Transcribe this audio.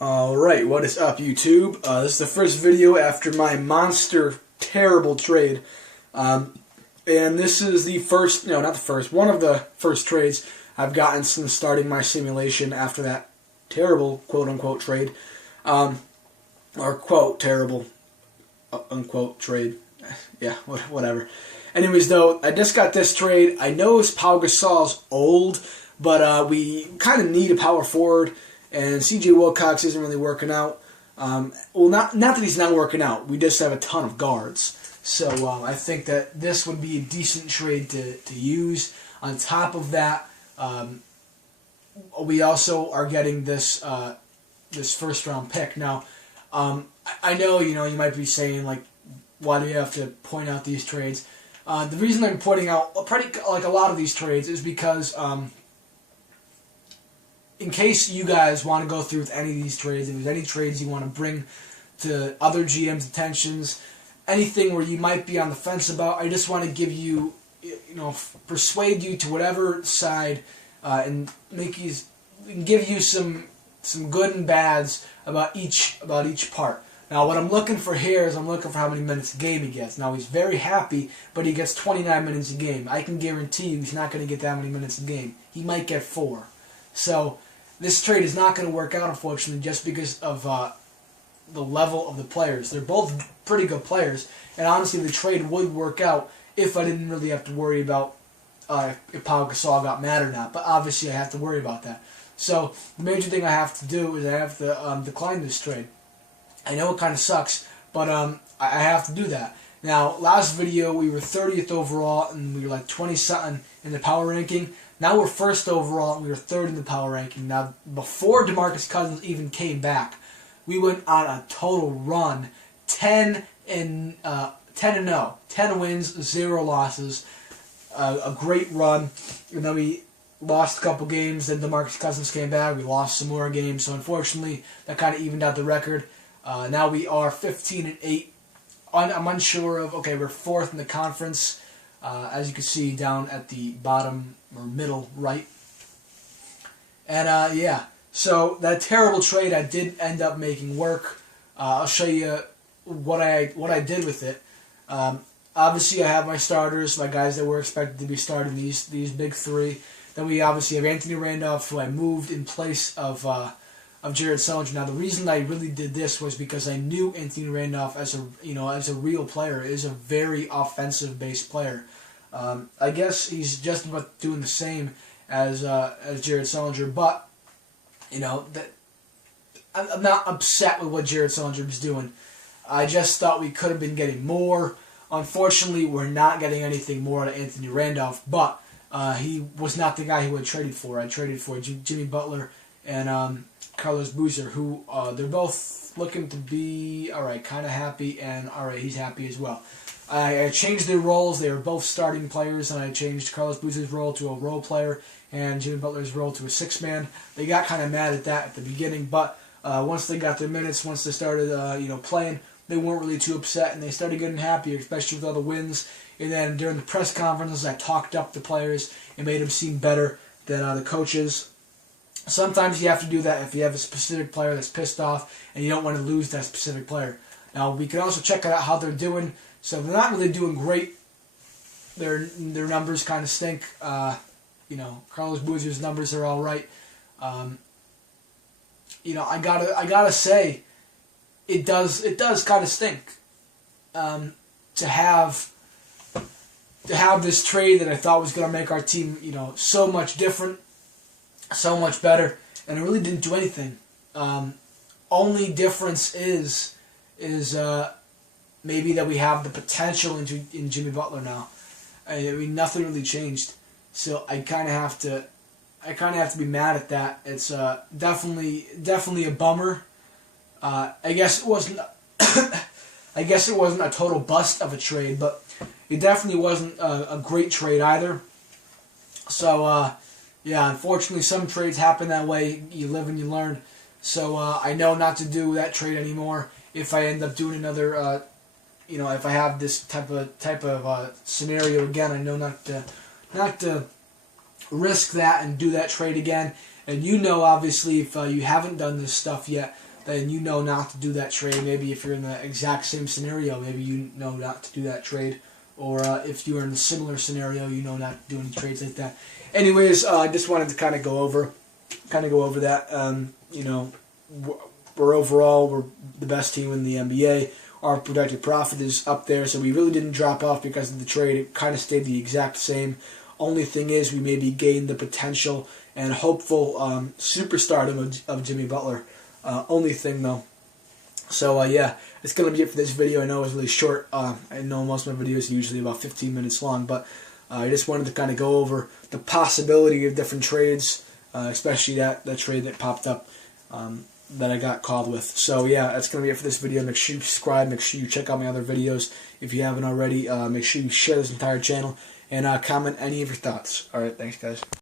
Alright, what is up, YouTube? This is the first video after my monster, terrible trade. And this is the first, no, not the first, one of the first trades I've gotten since starting my simulation after that terrible, quote-unquote, trade. Or, quote, terrible, unquote, trade. Yeah, whatever. Anyways, though, I just got this trade. I know Pau Gasol's old, but we kind of need a power forward. And C.J. Wilcox isn't really working out. Well, not that he's not working out. We just have a ton of guards. So I think that this would be a decent trade to use. On top of that, we also are getting this this first round pick. Now, I know you might be saying, like, why do you have to point out these trades? The reason I'm pointing out a lot of these trades is because in case you guys want to go through with any of these trades, if there's any trades you want to bring to other GM's attentions, anything where you might be on the fence about, I just want to give you, persuade you to whatever side, and give you some good and bads about each part. Now, what I'm looking for here is I'm looking for how many minutes a game he gets. Now, he's very happy, but he gets 29 minutes a game. I can guarantee you he's not going to get that many minutes a game. He might get 4. So this trade is not going to work out, unfortunately, just because of the level of the players. They're both pretty good players, and honestly, the trade would work out if I didn't really have to worry about if Pau Gasol got mad or not. But obviously, I have to worry about that. So the major thing I have to do is I have to decline this trade. I know it kind of sucks, but I have to do that. Now, last video, we were 30th overall, and we were like 20-something in the power ranking. Now we're 1st overall, and we were 3rd in the power ranking. Now, before DeMarcus Cousins even came back, we went on a total run, 10-0, 10 wins, 0 losses, a great run. And then we lost a couple games, then DeMarcus Cousins came back, we lost some more games, so unfortunately, that kind of evened out the record. Now we are 15-8. I'm unsure of, okay, we're 4th in the conference, as you can see down at the bottom or middle right. And yeah, so that terrible trade I did end up making work. I'll show you what I did with it. Obviously, I have my starters, my guys that were expected to be starting these big 3. Then we obviously have Anthony Randolph, who I moved in place of Jared Sullinger. Now, the reason I really did this was because I knew Anthony Randolph as a real player, is a very offensive-based player. I guess he's just about doing the same as Jared Sullinger, but I'm not upset with what Jared Sullinger was doing. I just thought we could have been getting more. Unfortunately, we're not getting anything more out of Anthony Randolph, but he was not the guy who I traded for. I traded for Jimmy Butler and Carlos Boozer, who they're both looking to be alright, kind of happy, and alright, he's happy as well. I changed their roles. They were both starting players, and I changed Carlos Boozer's role to a role player and Jimmy Butler's role to a 6-man. They got kind of mad at that at the beginning, but once they got their minutes, once they started playing, they weren't really too upset, and they started getting happier, especially with all the wins. And then during the press conferences, I talked up the players and made them seem better than the coaches. Sometimes you have to do that if you have a specific player that's pissed off and you don't want to lose that specific player. Now, we can also check out how they're doing. So they're not really doing great. Their numbers kind of stink. Carlos Boozer's numbers are all right. I gotta say, it does kind of stink to have this trade that I thought was going to make our team so much different, so much better, and it really didn't do anything. Only difference is maybe that we have the potential in Jimmy Butler now. I mean, nothing really changed, so I kind of have to be mad at that. It's definitely a bummer. I guess it wasn't a total bust of a trade, but it definitely wasn't a great trade either. So yeah, unfortunately, some trades happen that way. You live and you learn. So I know not to do that trade anymore. If I end up doing another if I have this type of scenario again, I know not to risk that and do that trade again. And obviously, if you haven't done this stuff yet, then you know not to do that trade. Maybe if you're in the exact same scenario, maybe you know not to do that trade. Or if you're in a similar scenario, you know not to do any trades like that. Anyways, I just wanted to kind of go over that. You know, we're the best team in the NBA. Our projected profit is up there, so we really didn't drop off because of the trade. It kind of stayed the exact same. Only thing is, we maybe gained the potential and hopeful superstardom of Jimmy Butler. Only thing, though. So, yeah, it's going to be it for this video. I know it was really short. I know most of my videos are usually about 15 minutes long, but I just wanted to kind of go over the possibility of different trades, especially that trade that popped up that I got called with. So, yeah, that's going to be it for this video. Make sure you subscribe. Make sure you check out my other videos if you haven't already. Make sure you share this entire channel and comment any of your thoughts. All right, thanks, guys.